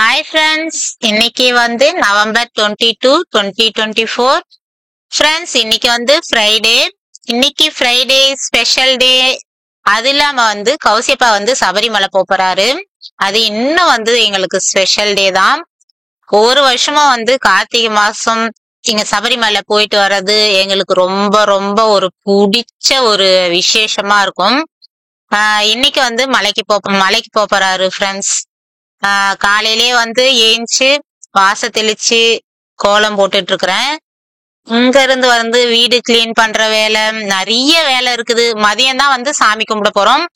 Hi friends, இன்னைக்கு வந்து November 22 2024. Friends, இன்னைக்கு வந்து ஃப்ரைடே. இன்னைக்கு ஃப்ரைடே ஸ்பெஷல் டே. அது இல்லாம வந்து கௌசியப்பா வந்து சபரிமலை போறாரு. அது இன்னும் வந்து எங்களுக்கு ஸ்பெஷல் டே தான். ஒரு வருஷமா வந்து கார்த்திகை மாசம் இங்க சபரிமலை போயிட்டு வர்றது எங்களுக்கு ரொம்ப ரொம்ப ஒரு பிடிச்ச ஒரு விசேஷமா இருக்கும். இன்னைக்கு வந்து மலைக்கு போறாரு ஃப்ரெண்ட்ஸ். காலையிலேயே வந்து ஏஞ்சி வாச தெளிச்சு கோலம் போட்டுட்டு இருக்கிறேன். இங்க இருந்து வந்து வீடு கிளீன் பண்ற வேலை, நிறைய வேலை இருக்குது. மதியம் தான் வந்து சாமி கும்பிட போறோம்.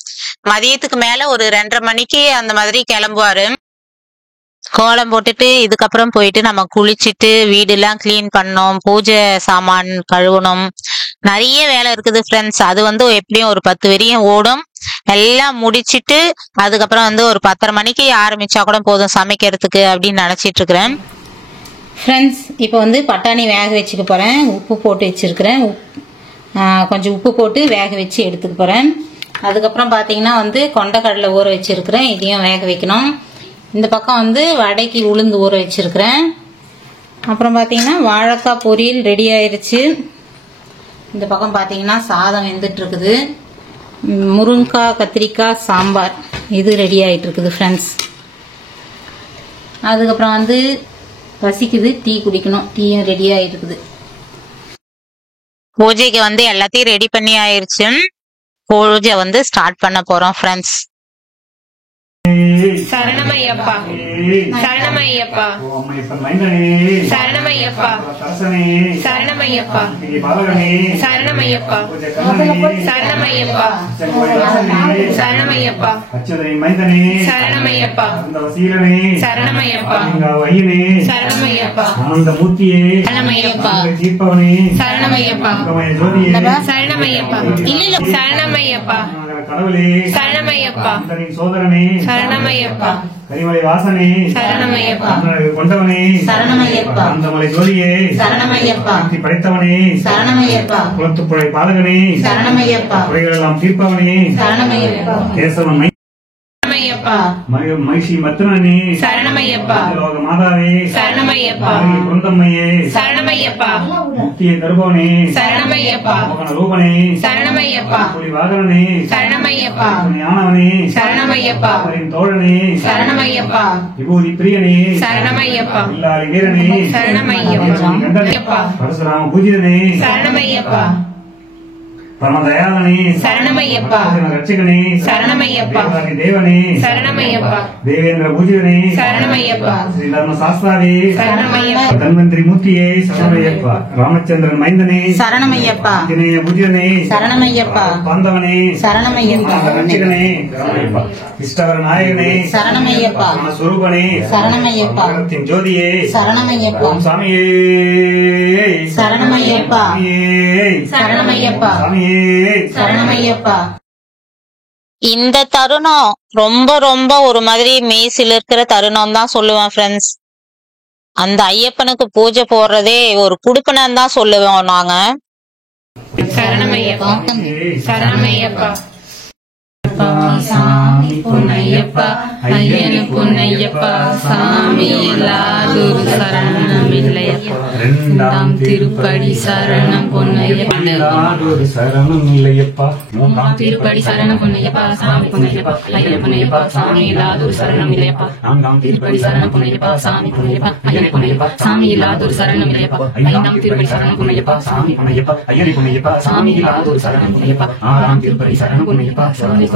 மதியத்துக்கு மேல ஒரு 2:30 மணிக்கு அந்த மாதிரி கிளம்புவாரு. கோலம் போட்டுட்டு இதுக்கப்புறம் போயிட்டு நம்ம குளிச்சுட்டு வீடெல்லாம் கிளீன் பண்ணோம், பூஜை சாமான் கழுவணும், நிறைய வேலை இருக்குது ஃப்ரெண்ட்ஸ். அது வந்து எப்படியும் ஒரு 10 வரையும் ஓடும். எல்லாம் முடிச்சிட்டு அதுக்கப்புறம் வந்து ஒரு 10:30 மணிக்கு ஆரம்பிச்சா கூட போதும் சமைக்கிறதுக்கு அப்படின்னு நினைச்சிட்டு இருக்கிறேன் ஃப்ரெண்ட்ஸ். இப்போ வந்து பட்டாணி வேக வச்சுக்க போறேன். உப்பு போட்டு வச்சிருக்கிறேன். கொஞ்சம் உப்பு போட்டு வேக வச்சு எடுத்துக்க போறேன். அதுக்கப்புறம் பார்த்தீங்கன்னா வந்து கொண்டைக்கடலை ஊற வச்சிருக்கிறேன், இதையும் வேக வைக்கணும். இந்த பக்கம் வந்து வடைக்கு உளுந்து ஊற வச்சிருக்கிறேன். அப்புறம் பார்த்தீங்கன்னா வாழைக்காய் பொரியல் ரெடி ஆயிருச்சு. இந்த பக்கம் பார்த்தீங்கன்னா சாதம் வெந்துட்டு இருக்குது. முருங்கைக்காய் கத்திரிக்காய் சாம்பார் இது ரெடி ஆயிட்டு இருக்குது ஃப்ரெண்ட்ஸ். அதுக்கப்புறம் வந்து பசிக்குது, டீ குடிக்கணும். டீயும் ரெடி ஆயிட்டு இருக்குது. பூஜைக்கு வந்து எல்லாத்தையும் ரெடி பண்ணி ஆயிருச்சு. பூஜை வந்து ஸ்டார்ட் பண்ண போறோம் ஃப்ரெண்ட்ஸ். சரணமையப்பா, சரணமையப்பா, சரணமையப்பா, சரணமையப்பா, சரணமையப்பா, சரணமையப்பா, சரணமையப்பா, சரணமையப்பா, சரணமையப்பா, சரணமையப்பா, ஆனந்தமூர்த்தியே சரணமையப்பா, தீபவனே சரணமையப்பா, சரணமையப்பா, இல்ல சரணமையப்பா, கடவுளே சரணமையப்பா, சோதரனே சரணமையப்பா, கரிமலை வாசனே சரணமையப்பா, கொண்டவனே சரணமையப்பா, அந்தமலை ஜோதியே சரணமையப்பா, படைத்தவனே சரணமையப்பா, குலத்துப்புழை பாலகனே சரணமையப்பா, குறைகளெல்லாம் தீர்ப்பவனே சரணமையப்பா, கேசவன் மகிஷி மத்துனே சரணமையப்பா, லோக மாதாவே சரணமையப்பா, குந்தம்மையே சரணமையப்பா, முக்திய கருபவனே சரணமையப்பா, மோகன ரூபனே சரணமையப்பா, புலி வாகனனே சரணமையப்பா, ஞானவனே சரணமையப்பா, தோழனே சரணமையப்பா, விபூதி பிரியனே சரணமையப்பா, இல்லாரி வீரனே சரணமையப்பா, பரசுராம பூஜிதனே சரணமையப்பா, பரமதயாளனே சரணமையப்பா, ரட்சகனே சரணமையப்பா, தேவனே சரணமையப்பா, தேவேந்திர பூஜிதனே சரணமையப்பா, ஸ்ரீ தர்ம சாஸ்திராவே சரணமையப்பா, தன்வந்திரி மூர்த்தியே சரணமையப்பா, ராமச்சந்திரன் மைந்தனே சரணமையப்பா, தினேய பூஜிதனே சரணமையப்பா, பாந்தவனே சரணமையப்பா, ரட்சகனே சரணமையப்பா, இஷ்டவர நாயகனே சரணமையப்பா, ஸ்வரூபனே சரணமையப்பா, ஜோதியே சரணமையப்பா, சாமியே சரணமையப்பா, சரணமையப்பா, சரணமையப்பா. இந்த தருணம் ரொம்ப ரொம்ப ஒரு மாதிரி மெய்சில் இருக்கிற தருணம் தான் சொல்லுவேன் ஃப்ரெண்ட்ஸ். அந்த ஐயப்பனுக்கு பூஜை போடுறதே ஒரு குடுப்பனம் தான் சொல்லுவோம் நாங்க. சரணமையப்பா, சரணமையப்பா, சாமி பொன்னையப்பா, ஐயனு பொன்னையப்பா, சாமி இல்லாதொரு சரணம் இல்லையப்பா, இரண்டாம் திருப்படி சரணம் பொன்னையப்பா, இல்லாதொரு சரணம் இல்லையப்பா, மூன்றாம் திருப்படி சரணம் பொன்னையப்பா, சாமி பொன்னையப்பா, ஐயனு பொன்னையப்பா, சாமி இல்லாதொரு சரணம் இல்லையப்பா, நான்காம் திருப்படி சரணம் பொன்னையப்பா, சாமி பொன்னையப்பா, ஐயனு பொன்னையப்பா, சாமி இல்லாதொரு சரணம் இல்லையப்பா, ஐந்தாம் திருப்படி சரணம் பொன்னையப்பா, சாமி பொன்னையப்பா, ஐயனு பொன்னையப்பா, சாமி இல்லாதொரு சரணம் பொன்னையப்பா, ஆறாம் திருப்படி சரணம் பொன்னையப்பா, சாமி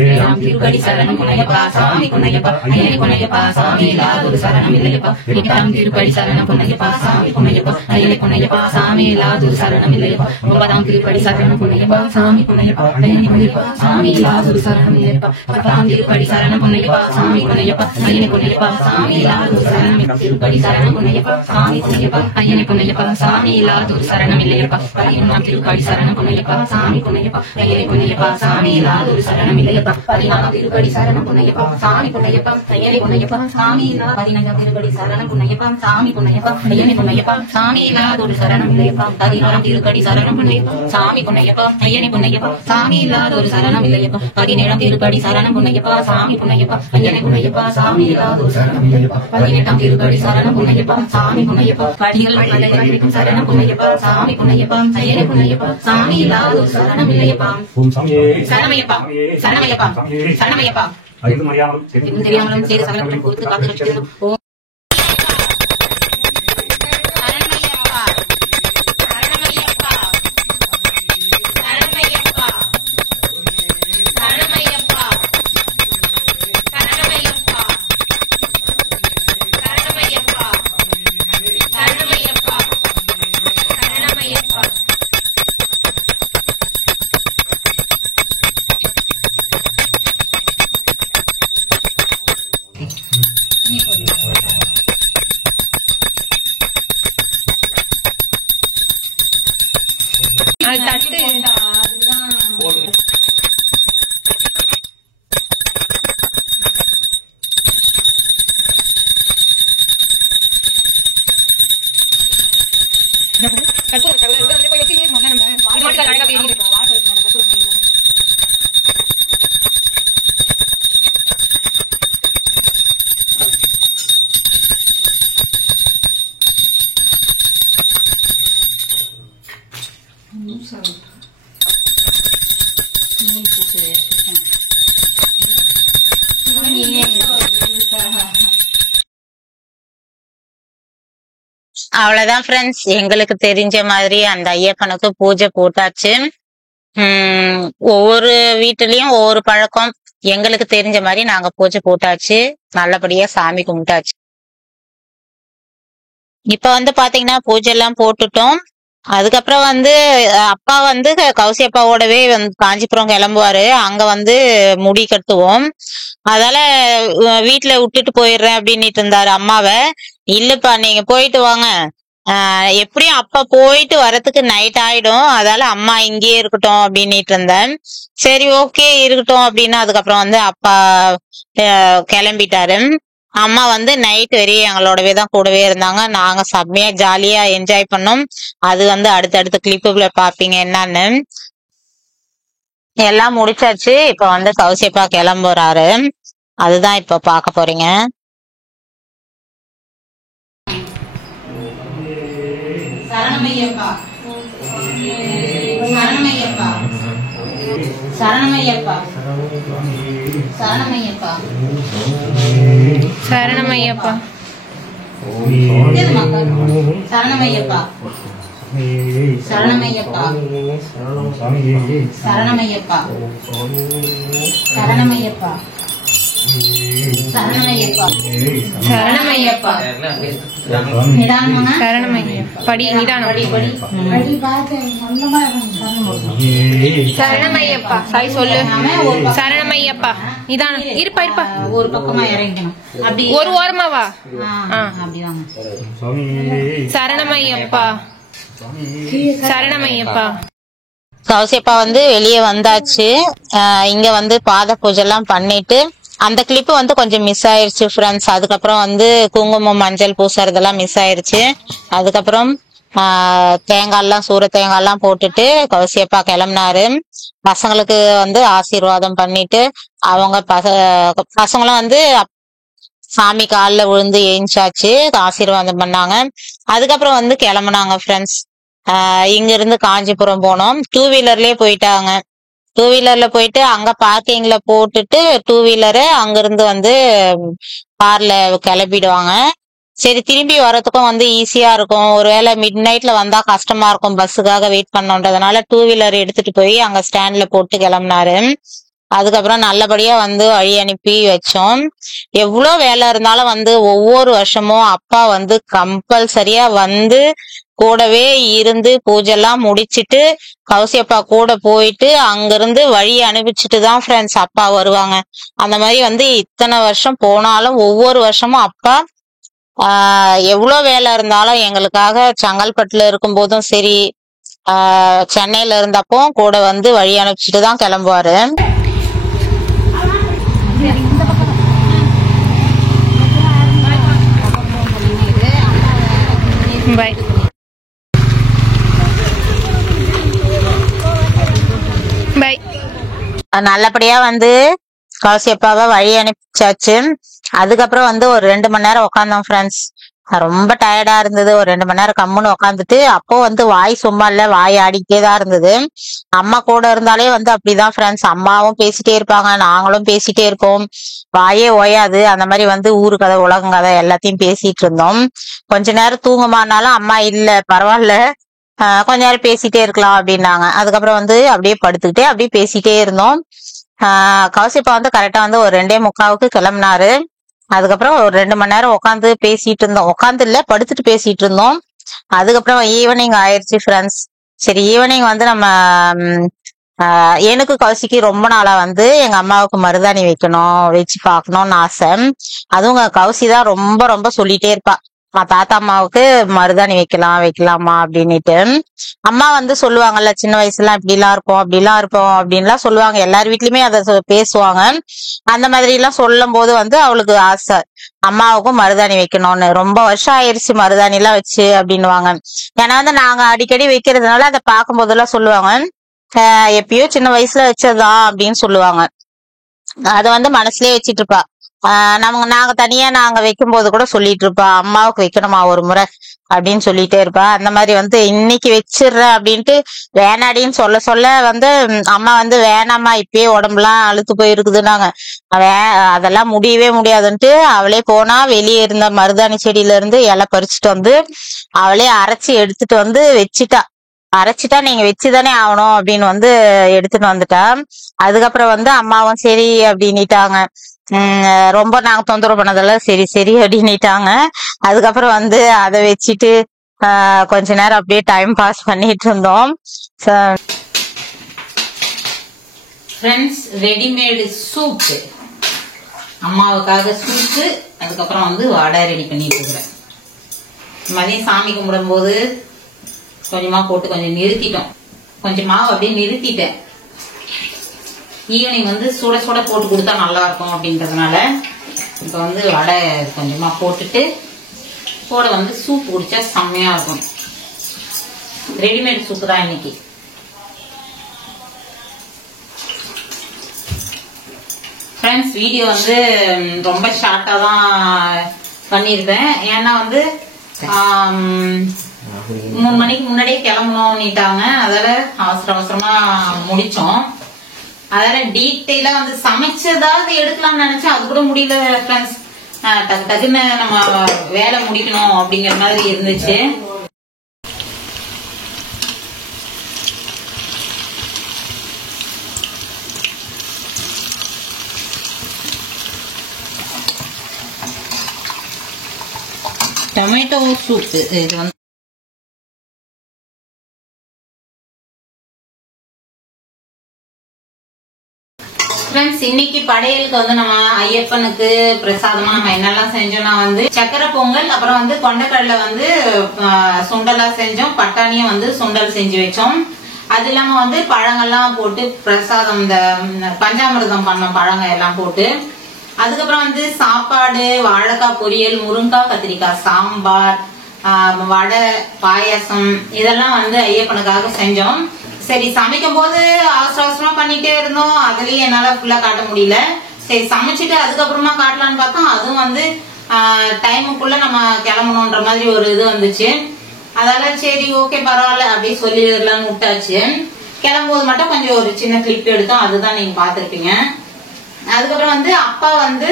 ஏழாம் திருப்படி சரணம் பொன்னையப்பா, சாமி பொன்னையப்பா, ஐயனே பொன்னையப்பா, சாமி இல்லாதொரு சரணம் இல்லையப்பா, எட்டாம் திருப்படி சரணம் பொன்னையப்பா, சாமி பொன்னையப்பா, ஐயனே பொன்னையப்பா, சாமி இல்லாதொரு சரணம் இல்லையப்பா, ஒன்பதாம் திருப்படி சரணம் பொன்னையப்பா, சாமி பொன்னையப்பா, ஐயனே பொன்னையப்பா, சாமி இல்லாதொரு சரணம் இல்லையப்பா, பத்தாம் திருப்படி சரணம் பொன்னையப்பா, சாமி பொன்னையப்பா, ஐயனே பொன்னையப்பா, சாமி இல்லாதொரு சரணம் திருப்படி சரணம் பொன்னையப்பா, சாமி பொன்னையப்பா, ஐயனே பொன்னையப்பா, சாமி இல்லாதொரு சரணம் இல்லையப்பா, 11ஆம் திருப்படி சரணம் பொன்னையப்பா, சாமி பொன்னையப்பா, ஐயனே பொன்னையப்பா, சாமி இல்லாதொரு சரணம் இல்லையப்பா 14ஆம் திருப்படி சரணம் பொன்னையப்பா சாமி பொன்னையப்பா ஐயனே பொன்னையப்பா சாமி இல்லா 15ஆம் திருப்படி சரணம் பொன்னையப்பா சாமி பொன்னையப்பா ஐயனே பொன்னையப்பா சாமி இல்லாதொரு சரணம் இல்லையப்பா 16ஆம் திருப்படி சரணம் பொன்னையப்பா சாமி பொன்னையப்பா ஐயனே பொன்னையப்பா சாமி இல்லாதொரு சரணம் இல்லையப்பா 17ஆம் திருப்படி சரணம் பொன்னையப்பா சாமி பொன்னையப்பா ஐயனே பொன்னையப்பா சாமி இல்லாதொரு சரணம் இல்லையப்பா 18ஆம் திருப்படி சரணம் பொன்னையப்பா சாமி பொன்னையப்பா படிகள் மலையாளிக்கும் சரணம் பொன்னையப்பா சாமி பொன்னையப்பா ஐயனே பொன்னையப்பா சாமி இல்லாதொரு சரணம் இல்லையப்பா சரணமையப்பா சரணமையப்பா சரணமையப்பா தெரியாமலும் செய்த சகலங்களும் கொடுத்து காத்து ரட்சிக்கணும். அவ்வளவுதான் ஃப்ரெண்ட்ஸ், எங்களுக்கு தெரிஞ்ச மாதிரி அந்த ஐயப்பனுக்கு பூஜை போட்டாச்சு. ஒவ்வொரு வீட்டுலயும் ஒவ்வொரு பழக்கம். எங்களுக்கு தெரிஞ்ச மாதிரி நாங்க பூஜை போட்டாச்சு, நல்லபடியா சாமி கும்பிட்டாச்சு. இப்ப வந்து பாத்தீங்கன்னா பூஜை எல்லாம் போட்டுட்டோம். அதுக்கப்புறம் வந்து அப்பா வந்து கௌசி அப்பாவோடவே வந்து காஞ்சிபுரம் கிளம்புவாரு. அங்க வந்து முடி கட்டுவோம். அதால வீட்டுல விட்டுட்டு போயிடுறேன் அப்படின்னுட்டு இருந்தாரு அம்மாவை. இல்லப்பா நீங்க போயிட்டு வாங்க, எப்படியும் அப்பா போயிட்டு வரதுக்கு நைட் ஆயிடும், அதால அம்மா இங்கேயே இருக்கட்டும் அப்படின்னுட்டு இருந்தேன். சரி ஓகே இருக்கட்டும் அப்படின்னு அதுக்கப்புறம் வந்து அப்பா கிளம்பிட்டாரு. அம்மா வந்து நைட் வரையும் எங்களோடவே தான் கூடவே இருந்தாங்க. நாங்க செம்மையா ஜாலியா என்ஜாய் பண்ணோம். அது வந்து அடுத்தடுத்த கிளிப்புல பாப்பீங்க என்னன்னு. எல்லாம் முடிச்சாச்சு. இப்ப வந்து கௌசியப்பா கிளம்புறாரு, அதுதான் இப்ப பாக்க போறீங்க. சரணமையப்பா சரணமையப்பா சரணமையப்பா சரணமையப்பா சரணமையப்பா சரணமையப்பா சரணமையப்பா சரணமையப்பா சரணமையப்பா சரணமையப்பா சரணமையப்பா சரணமையப்பா படி நிதானம் படி சரணமையப்பா சாய் சொல்லு. சரணமையப்பா நிதானம் இருப்பா இருப்பா, ஒரு பக்கமா இறங்கணும், அப்படி ஒரு ஓரமா வா, அப்படி வாங்க. சரணமையப்பா சரணமையப்பா. கௌசியப்பா வந்து வெளியே வந்தாச்சு. இங்க வந்து பாத பூஜை எல்லாம் பண்ணிட்டு அந்த கிளிப்பு வந்து கொஞ்சம் மிஸ் ஆயிருச்சு ஃப்ரெண்ட்ஸ். அதுக்கப்புறம் வந்து குங்குமம் மஞ்சள் பூசறதெல்லாம் மிஸ் ஆயிருச்சு. அதுக்கப்புறம் தேங்காய் எல்லாம் சூற தேங்காய் எல்லாம் போட்டுட்டு கௌசியப்பா கிளம்பினாரு. பசங்களுக்கு வந்து ஆசீர்வாதம் பண்ணிட்டு அவங்க பசங்களும் வந்து சாமி காலில் விழுந்து ஏஞ்சாச்சு, ஆசீர்வாதம் பண்ணாங்க. அதுக்கப்புறம் வந்து கிளம்புனாங்க ஃப்ரெண்ட்ஸ். இங்க இருந்து காஞ்சிபுரம் போனோம். 2 வீலர்லயே போயிட்டாங்க. 2 வீலர்ல போயிட்டு அங்க பார்க்கிங்ல போட்டுட்டு 2 வீலரு அங்கிருந்து வந்து கார்ல கிளப்பிடுவாங்க. சரி திரும்பி வர்றதுக்கும் வந்து ஈஸியா இருக்கும். ஒருவேளை மிட் நைட்ல வந்தா கஷ்டமா இருக்கும், பஸ்ஸுக்காக வெயிட் பண்ணோன்றதுனால 2 வீலர் எடுத்துட்டு போய் அங்க ஸ்டாண்ட்ல போட்டு கிளம்பினாரு. அதுக்கப்புறம் நல்லபடியா வந்து வழி அனுப்பி வச்சோம். எவ்வளோ வேலை இருந்தாலும் வந்து ஒவ்வொரு வருஷமும் அப்பா வந்து கம்பல்சரியா வந்து கூடவே இருந்து பூஜை எல்லாம் முடிச்சிட்டு கௌசியப்பா கூட போயிட்டு அங்கிருந்து வழி அனுப்பிச்சுட்டு தான் ஃப்ரெண்ட்ஸ் அப்பா வருவாங்க. அந்த மாதிரி வந்து இத்தனை வருஷம் போனாலும் ஒவ்வொரு வருஷமும் அப்பா எவ்வளோ வேலை இருந்தாலும் எங்களுக்காக செங்கல்பட்டுல இருக்கும் போதும் சரி, சென்னையில இருந்தப்போ கூட வந்து வழி அனுப்பிச்சிட்டு தான் கிளம்புவாரு. பாய். பாய். நல்லபடியா வந்து கௌசியப்பாவை வழி அனுப்பிச்சாச்சு. அதுக்கப்புறம் வந்து ஒரு 2 மணி நேரம் உட்காந்தோம் ஃப்ரெண்ட்ஸ். ரொம்ப டயர்டா இருந்தது. ஒரு 2 மணி நேரம் கம்முன்னு உட்காந்துட்டு, அப்போ வந்து வாய் சும்மா இல்ல, வாய் ஆடிக்கிட்டே தான் இருந்தது. அம்மா கூட இருந்தாலே வந்து அப்படிதான் ஃப்ரெண்ட்ஸ். அம்மாவும் பேசிட்டே இருப்பாங்க, நாங்களும் பேசிட்டே இருப்போம். வாயே ஓயாது. அந்த மாதிரி வந்து ஊரு கதை உலகம் கதை எல்லாத்தையும் பேசிட்டு இருந்தோம். கொஞ்ச நேரம் தூங்குமானாலும் அம்மா இல்ல பரவாயில்ல, கொஞ்ச நேரம் பேசிட்டே இருக்கலாம் அப்படின்னாங்க. அதுக்கப்புறம் வந்து அப்படியே படுத்துக்கிட்டே அப்படியே பேசிட்டே இருந்தோம். கௌசிப்பா வந்து கரெக்டா வந்து ஒரு 2:45 கிளம்பினாரு. அதுக்கப்புறம் ஒரு 2 மணி நேரம் உட்காந்து பேசிட்டு இருந்தோம். உட்காந்து இல்ல, படுத்துட்டு பேசிட்டு இருந்தோம். அதுக்கப்புறம் ஈவினிங் ஆயிடுச்சு ஃப்ரெண்ட்ஸ். சரி, ஈவினிங் வந்து நம்ம எனக்கு கௌசிக்கு ரொம்ப நாளா வந்து எங்க அம்மாவுக்கு மருதாணி வைக்கணும், வச்சு பார்க்கணும்னு ஆசை. அதுவும் கௌசி தான் ரொம்ப ரொம்ப சொல்லிட்டே இருப்பா, தாத்தா அம்மாவுக்கு மருதாணி வைக்கலாமா அப்படின்னுட்டு. அம்மா வந்து சொல்லுவாங்கல்ல, சின்ன வயசுல இப்படிலாம் இருப்போம் அப்படிலாம் இருப்போம் அப்படின்லாம் சொல்லுவாங்க. எல்லார் வீட்லயுமே அதை பேசுவாங்க. அந்த மாதிரி எல்லாம் சொல்லும் போது வந்து அவளுக்கு ஆசை, அம்மாவுக்கும் மருதாணி வைக்கணும்னு. ரொம்ப வருஷம் ஆயிடுச்சு மருதாணி எல்லாம் வச்சு அப்படின்னுவாங்க. ஏன்னா வந்து நாங்க அடிக்கடி வைக்கிறதுனால அதை பார்க்கும் போதெல்லாம் சொல்லுவாங்க, எப்பயோ சின்ன வயசுல வச்சதுதான் அப்படின்னு சொல்லுவாங்க. அத வந்து மனசுலயே வச்சிட்டு இருப்பா. நாங்க தனியா வைக்கும் போது கூட சொல்லிட்டு இருப்பா, அம்மாவுக்கு வைக்கணுமா ஒரு முறை அப்படின்னு சொல்லிட்டே இருப்பா. அந்த மாதிரி வந்து இன்னைக்கு வச்சிடுறேன் அப்படின்ட்டு வேணாடின்னு சொல்ல வந்து அம்மா வந்து வேணாமா, இப்பயே உடம்புலாம் அழுத்து போயிருக்குதுன்னாங்க. அதெல்லாம் முடியவே முடியாதுன்ட்டு அவளே போனா, வெளியே இருந்த மருதாணி செடியில இருந்து இலை பறிச்சுட்டு வந்து அவளே அரைச்சி எடுத்துட்டு வந்து வச்சுட்டா. அரைச்சிட்டா நீங்க வச்சுதானே ஆகணும் அப்படின்னு வந்து எடுத்துட்டு வந்துட்டா. அதுக்கப்புறம் வந்து அம்மாவும் சரி அப்படின்னுட்டாங்க. ரொம்ப நாங்க தொந்தரவு பண்ணதெல்லாம் சரி சரி அப்படின்னுட்டாங்க. அதுக்கப்புறம் வந்து அதை வச்சுட்டு கொஞ்ச நேரம் அப்படியே டைம் பாஸ் பண்ணிட்டு இருந்தோம். ஃப்ரெண்ட்ஸ், ரெடிமேடு சூப், அம்மாவுக்காக சூப்பு. அதுக்கப்புறம் வந்து வடை ரெடி பண்ணிட்டு இருக்கிறேன். மதியம் சாமி கும்பிடும் போது கொஞ்சமா போட்டு கொஞ்சம் நிறுத்திட்டோம். கொஞ்சம் மாவு அப்படியே நிறுத்திட்டேன். ஈவினிங் வந்து சுட சுட போட்டு கொடுத்தா நல்லா இருக்கும் அப்படின்றதுனால இப்ப வந்து வடை கொஞ்சமா போட்டுட்டு கூட வந்து சூப் குடிச்சா செம்மையா இருக்கும். ரெடிமேட் சூப்பு தான் இன்னைக்கு. ஃப்ரெண்ட்ஸ், வீடியோ வந்து ரொம்ப ஷார்ட்டா தான் பண்ணிருப்பேன். ஏன்னா வந்து 3 மணிக்கு முன்னாடியே கிளம்பணும்னுட்டாங்க. அதனால அவசரமா முடிச்சோம். அதனால டீட்டெயிலா வந்து சமைச்சதாவது எடுக்கலாம்னு நினைச்சேன், அது கூட முடியல ஃப்ரெண்ட்ஸ். டக்குன்னு நம்ம வேலை முடிக்கணும் அப்படிங்கிற மாதிரி இருந்துச்சு. டொமேட்டோ சூப் இது வந்து ஃப்ரெண்ட்ஸ், இன்னைக்கு படையலுக்கு வந்து நம்ம ஐயப்பனுக்கு பிரசாதமா நம்ம என்னெல்லாம் செஞ்சோம்னா வந்து சக்கரை பொங்கல், அப்புறம் வந்து கொண்டைக்கடலை வந்து சுண்டலா செஞ்சோம், பட்டாணியும் வந்து சுண்டல் செஞ்சு வச்சோம். அது இல்லாம வந்து பழங்கள்லாம் போட்டு பிரசாதம், இந்த பஞ்சாமிர்தம் பண்ணோம் பழங்கள் எல்லாம் போட்டு. அதுக்கப்புறம் வந்து சாப்பாடு, வாழைக்காய் பொரியல், முருங்காய் கத்திரிக்காய் சாம்பார், வடை, பாயாசம் இதெல்லாம் வந்து ஐயப்பனுக்காக செஞ்சோம். சரி, சமைக்கும் போது அவசரமா பண்ணிட்டே இருந்தோம். அதுலயும் என்னால ஃபுல்லா காட்ட முடியல. சரி, சமைச்சிட்டு அதுக்கப்புறமா காட்டலான்னு பார்த்தோம். அதுவும் வந்து டைமுக்குள்ள நம்ம கிளம்பணும்ன்ற மாதிரி ஒரு இது வந்துச்சு. அதனால சரி ஓகே பரவாயில்ல அப்படியே சொல்லிடலாம்னு விட்டாச்சு. கிளம்பும்போது மட்டும் கொஞ்சம் ஒரு சின்ன கிளிப் எடுத்தோம், அதுதான் நீங்க பாத்திருப்பீங்க. அதுக்கப்புறம் வந்து அப்பா வந்து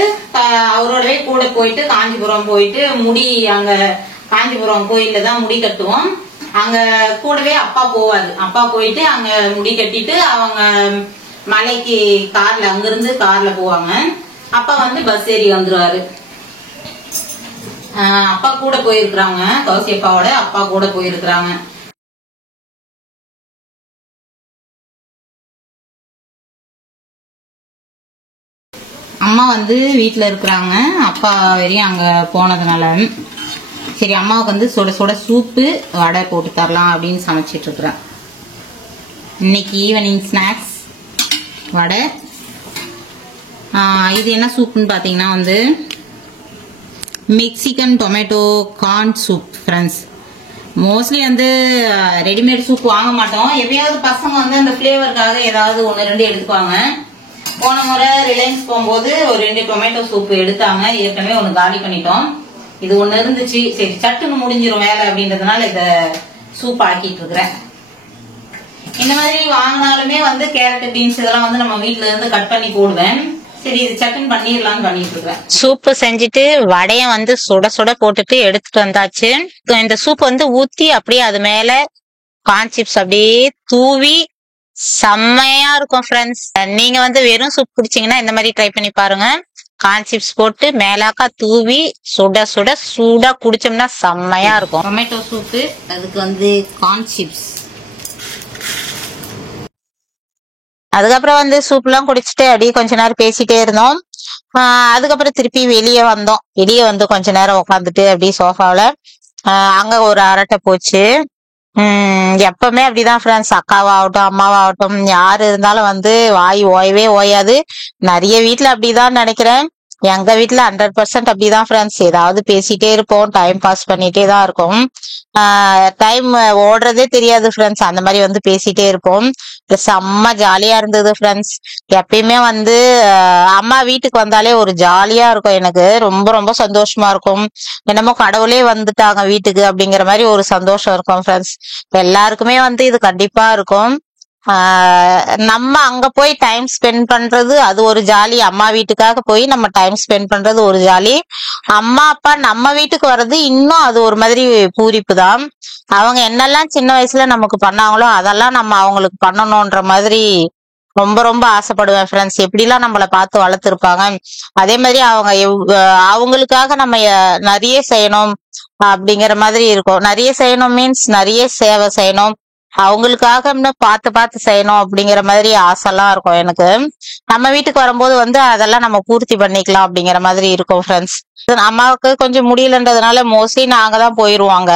அவரோடவே கூட போயிட்டு காஞ்சிபுரம் போயிட்டு முடி, அங்க காஞ்சிபுரம் கோயில்ல தான் முடி கட்டுவோம். அங்க கூடவே அப்பா போவாரு. அப்பா போயிட்டு அங்க முடி கட்டிட்டு அவங்க மலைக்கு கார்ல, அங்கிருந்து கார்ல போவாங்க. அப்பா வந்து பஸ் ஏறி வந்துருவாரு. அப்பா கூட போயிருக்கிறாங்க, கௌசி அப்பாவோட அப்பா கூட போயிருக்கிறாங்க. அம்மா வந்து வீட்டுல இருக்கிறாங்க, அப்பா வரையும் அங்க போனதுனால சரி அம்மாவுக்கு வந்து சுட சுட சூப்பு வடை போட்டு தரலாம் அப்படின்னு சமைச்சிட்டு இருக்கிறேன். இன்னைக்கு ஈவினிங் ஸ்நாக்ஸ் வடை. இது என்ன சூப்னு பார்த்தீங்கன்னா வந்து Mexican tomato corn soup friends. Mostly வந்து ரெடிமேட் சூப் வாங்க மாட்டோம். எப்பயாவது பசங்க வந்து அந்த ஃபிளேவருக்காக ஏதாவது 1-2 எடுத்துக்குவாங்க. போன முறை ரிலையன்ஸ் போகும்போது ஒரு 2 டொமேட்டோ சூப் எடுத்தாங்க. ஏற்கனவே ஒன்று காலி பண்ணிட்டோம். இது ஒன்று இருந்துச்சு, சரி சட்டுன்னு முடிஞ்சிடும் வேலை அப்படின்றதுனால இதை சூப் ஆக்கிட்டு இருக்கிறேன். இந்த மாதிரி வாங்கினாலுமே வந்து கேரட் பீன்ஸ் இதெல்லாம் வந்து நம்ம வீட்டுல இருந்து கட் பண்ணி போடுவேன். சரி இது சட்டுன்னு பண்ணிடலாம்னு பண்ணிட்டு இருக்கேன். சூப்பு செஞ்சுட்டு வடைய வந்து சுட சுட போட்டுட்டு எடுத்துட்டு வந்தாச்சு. இந்த சூப் வந்து ஊத்தி அப்படியே அது மேல கார்ன் சிப்ஸ் அப்படியே தூவி செம்மையா இருக்கும் ஃப்ரெண்ட்ஸ். நீங்க வந்து வெறும் சூப் குடிச்சீங்கன்னா இந்த மாதிரி ட்ரை பண்ணி பாருங்க. கார்ன் சிப்ஸ் போட்டு மேலாக்கா தூவி சுட சுட சூடா குடிச்சோம்னா செம்மையா இருக்கும். டொமேட்டோ சூப்பு, அதுக்கு வந்து கார்ன் சிப்ஸ். அதுக்கப்புறம் வந்து சூப் எல்லாம் குடிச்சிட்டு அப்படியே கொஞ்ச நேரம் பேசிட்டே இருந்தோம். அதுக்கப்புறம் திருப்பி வெளியே வந்தோம். வெளியே வந்து கொஞ்ச நேரம் உட்காந்துட்டு அப்படியே சோஃபாவில அங்க ஒரு அரட்டை போச்சு. எப்பவுமே அப்படிதான் ஃப்ரெண்ட்ஸ். அக்காவாகட்டும் அம்மாவாகட்டும் யாரு இருந்தாலும் வந்து வாய் ஓயவே ஓயாது. நிறைய வீட்டுல அப்படிதான் நினைக்கிறேன். எங்க வீட்டுல 100% அப்படிதான் ஃப்ரெண்ட்ஸ். ஏதாவது பேசிட்டே இருப்போம், டைம் பாஸ் பண்ணிட்டே தான் இருக்கும். டைம் ஓடுறதே தெரியாது ஃப்ரெண்ட்ஸ். அந்த மாதிரி வந்து பேசிட்டே இருப்போம். செம்ம ஜாலியா இருந்தது ஃப்ரெண்ட்ஸ். எப்பயுமே வந்து அம்மா வீட்டுக்கு வந்தாலே ஒரு ஜாலியா இருக்கும். எனக்கு ரொம்ப ரொம்ப சந்தோஷமா இருக்கும். என்னமோ கடவுளே வந்துட்டாங்க வீட்டுக்கு அப்படிங்கிற மாதிரி ஒரு சந்தோஷம் இருக்கும் ஃப்ரெண்ட்ஸ். எல்லாருக்குமே வந்து இது கண்டிப்பா இருக்கும். நம்ம அங்க போய் டைம் ஸ்பெண்ட் பண்றது அது ஒரு ஜாலி. அம்மா வீட்டுக்காக போய் நம்ம டைம் ஸ்பெண்ட் பண்றது ஒரு ஜாலி. அம்மா அப்பா நம்ம வீட்டுக்கு வர்றது இன்னும் அது ஒரு மாதிரி பூரிப்பு தான். அவங்க என்னெல்லாம் சின்ன வயசுல நமக்கு பண்ணாங்களோ அதெல்லாம் நம்ம அவங்களுக்கு பண்ணணும்ன்ற மாதிரி ரொம்ப ரொம்ப ஆசைப்படுவேன் ஃப்ரெண்ட்ஸ். எப்படிலாம் நம்மளை பார்த்து வளர்த்துருப்பாங்க. அதே மாதிரி அவங்க அவங்களுக்காக நம்ம நிறைய செய்யணும் அப்படிங்கிற மாதிரி இருக்கும். நிறைய செய்யணும் மீன்ஸ் நிறைய சேவை செய்யணும், அவங்களுக்காக பார்த்து பார்த்து செய்யணும் அப்படிங்கிற மாதிரி ஆசைலாம் இருக்கும் எனக்கு. நம்ம வீட்டுக்கு வரும்போது வந்து அதெல்லாம் நம்ம பூர்த்தி பண்ணிக்கலாம் அப்படிங்கிற மாதிரி இருக்கும் ஃப்ரெண்ட்ஸ். அம்மாவுக்கு கொஞ்சம் முடியலன்றதுனால மோஸ்ட்லி நாங்க தான் போயிருவாங்க.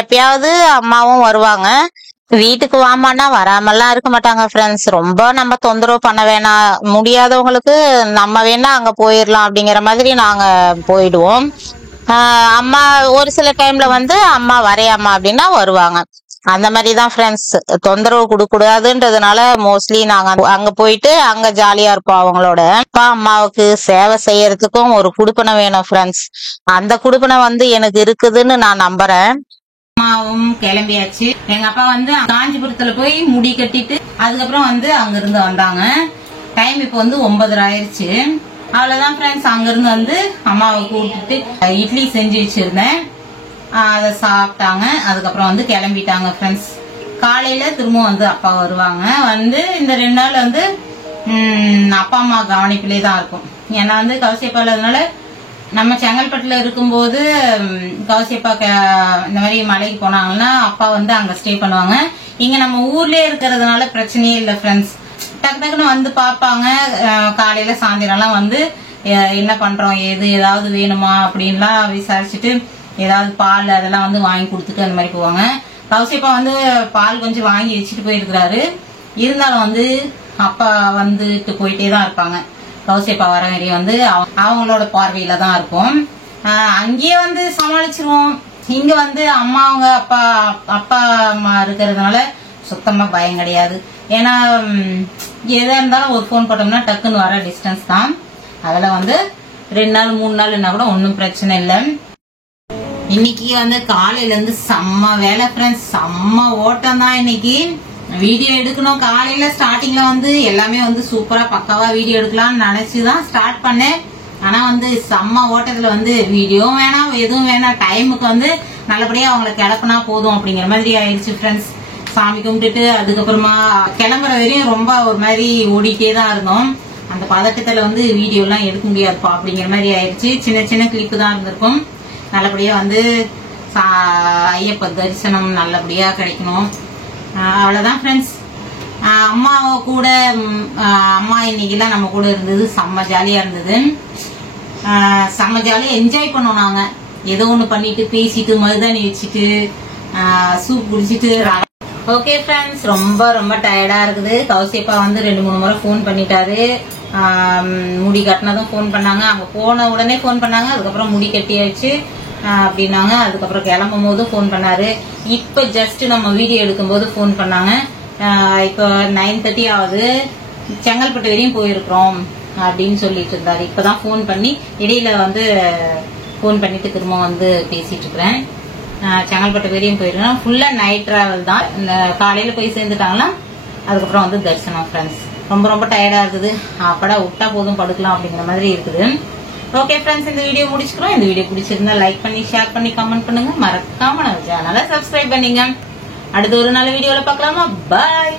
எப்பயாவது அம்மாவும் வருவாங்க. வீட்டுக்கு வாமான்னா வராமல்லாம் இருக்க மாட்டாங்க ஃப்ரெண்ட்ஸ். ரொம்ப நம்ம தொந்தரவு பண்ண வேணாம், முடியாதவங்களுக்கு நம்ம வேணா அங்க போயிடலாம் அப்படிங்கிற மாதிரி நாங்க போயிடுவோம். அம்மா ஒரு சில டைம்ல வந்து அம்மா வரையாமா அப்படின்னா வருவாங்க. அந்த மாதிரிதான் ஃப்ரெண்ட்ஸ். தொந்தரவு கொடுக்க கூடாதுன்றதுனால மோஸ்ட்லி நாங்க அங்க போயிட்டு அங்க ஜாலியா இருப்போம் அவங்களோட. அப்பா அம்மாவுக்கு சேவை செய்யறதுக்கும் ஒரு குடுப்பனை வேணும் ஃப்ரெண்ட்ஸ். அந்த குடுப்பனை வந்து எனக்கு இருக்குதுன்னு நான் நம்புறேன். அம்மாவும் கிளம்பியாச்சு. எங்க அப்பா வந்து காஞ்சிபுரத்துல போய் முடி கட்டிட்டு அதுக்கப்புறம் வந்து அங்க இருந்து வந்தாங்க. டைம் இப்ப வந்து 9:30 ஆயிடுச்சு. அவ்வளவுதான் ஃப்ரெண்ட்ஸ். அங்க இருந்து வந்து அம்மாவை கூப்பிட்டுட்டு இட்லி செஞ்சு வச்சிருந்தேன், அதை சாப்பிட்டாங்க. அதுக்கப்புறம் வந்து கிளம்பிட்டாங்க ஃப்ரெண்ட்ஸ். காலையில திரும்ப வந்து அப்பா வருவாங்க. வந்து இந்த 2 நாள் வந்து அப்பா அம்மா கவனிப்பிலே தான் இருக்கும். ஏன்னா வந்து கௌசியப்பா இல்லாதனால நம்ம செங்கல்பட்டுல இருக்கும்போது கௌசியப்பா இந்த மாதிரி மலைக்கு போனாங்கன்னா அப்பா வந்து அங்க ஸ்டே பண்ணுவாங்க. இங்க நம்ம ஊர்லயே இருக்கிறதுனால பிரச்சனையே இல்லை ஃப்ரெண்ட்ஸ். டக்கு டக்குன்னு வந்து பாப்பாங்க. காலையில சாயந்தரம்லாம் வந்து என்ன பண்றோம், ஏதாவது வேணுமா அப்படின்லாம் விசாரிச்சுட்டு ஏதாவது பால் அதெல்லாம் வந்து வாங்கி கொடுத்துட்டு அந்த மாதிரி போவாங்க. கௌசியப்பா வந்து பால் கொஞ்சம் வாங்கி வச்சுட்டு போயிருக்கிறாரு. இருந்தாலும் வந்து அப்பா வந்துட்டு போயிட்டே தான் இருப்பாங்க. கௌசியப்பா வர வரையும் வந்து அவங்களோட பார்வையில தான் இருக்கும். அங்கேயே வந்து சமாளிச்சிருவோம். இங்க வந்து அம்மாவங்க அப்பா அம்மா இருக்கிறதுனால சுத்தமா பயம் கிடையாது. ஏன்னா எதா இருந்தாலும் ஒரு போன் போட்டோம்னா டக்குன்னு வர டிஸ்டன்ஸ் தான். அதுல வந்து 2 நாள் 3 நாள்னா கூட ஒன்னும் பிரச்சனை இல்லை. இன்னைக்கு வந்து காலையில இருந்து செம்ம வேலை ஃப்ரெண்ட்ஸ். செம்ம ஓட்டம் தான் இன்னைக்கு. வீடியோ எடுக்கணும். காலையில ஸ்டார்டிங்ல வந்து எல்லாமே வந்து சூப்பரா பக்காவா வீடியோ எடுக்கலாம்னு நினைச்சுதான் ஸ்டார்ட் பண்ணேன். ஆனா வந்து செம்ம ஓட்டத்துல வந்து வீடியோ வேணாம் எதுவும் வேணாம், டைமுக்கு வந்து நல்லபடியா அவங்களை கிளப்புனா போதும் அப்படிங்கிற மாதிரி ஆயிடுச்சு ஃப்ரெண்ட்ஸ். சாமி கும்பிட்டுட்டு அதுக்கப்புறமா கிளம்புற வரையும் ரொம்ப ஒரு மாதிரி ஓடிட்டே தான் இருந்தோம். அந்த பதட்டத்துல வந்து வீடியோ எல்லாம் எடுக்க முடியாதுப்பா அப்படிங்கிற மாதிரி ஆயிடுச்சு. சின்ன சின்ன கிளிப்பு தான் இருந்திருக்கும். நல்லபடியா வந்து ஐயப்ப தரிசனம் நல்லபடியா கிடைக்கணும். அவ்வளவுதான் ஃப்ரெண்ட்ஸ். அம்மாவை கூட அம்மா இன்னைக்கெல்லாம் நம்ம கூட இருந்தது செம்ம ஜாலியா இருந்தது. செம்ம ஜாலியா என்ஜாய் பண்ணோம். நாங்க ஏதோ ஒண்ணு பண்ணிட்டு பேசிட்டு மருதாணி வச்சுட்டு சூப் குடிச்சிட்டு ஓகே ஃப்ரெண்ட்ஸ், ரொம்ப ரொம்ப டயர்டா இருக்குது. கௌசியப்பா வந்து 2-3 முறை ஃபோன் பண்ணிட்டாரு. முடி கட்டினதும் ஃபோன் பண்ணாங்க. அங்க போன உடனே ஃபோன் பண்ணாங்க. அதுக்கப்புறம் முடி கட்டியாச்சு அப்படின்னாங்க. அதுக்கப்புறம் கிளம்பும் போதும் ஃபோன் பண்ணாரு. இப்ப ஜஸ்ட் நம்ம வீடியோ எடுக்கும் போது ஃபோன் பண்ணாங்க. இப்போ 9:30 ஆகுது. செங்கல்பட்டு வரையும் போயிருக்கிறோம் அப்படின்னு சொல்லிட்டு இருந்தாரு. இப்பதான் ஃபோன் பண்ணி இடையில வந்து ஃபோன் பண்ணிட்டு திரும்ப வந்து பேசிட்டு இருக்கிறேன். செங்கல்பட்டு வரையும் போயிருக்கேன். ஃபுல்லா நைட் டிராவல் தான். காலையில போய் சேர்ந்துட்டாங்களா, அதுக்கப்புறம் வந்து தரிசனம். ஃப்ரெண்ட்ஸ், ரொம்ப ரொம்ப டயர்டா இருக்குது. அப்படா விட்டா போதும் படுக்கலாம் அப்படிங்கிற மாதிரி இருக்குது. ஓகே ஃப்ரெண்ட்ஸ், இந்த வீடியோ முடிச்சுக்கிறோம். இந்த வீடியோ பிடிச்சிருந்தா லைக் பண்ணி, ஷேர் பண்ணி, கமெண்ட் பண்ணுங்க. மறக்காம நம்ம சேனலை சப்ஸ்கிரைப் பண்ணிங்க. அடுத்த ஒரு நல்ல வீடியோல பார்க்கலாமா? பாய்.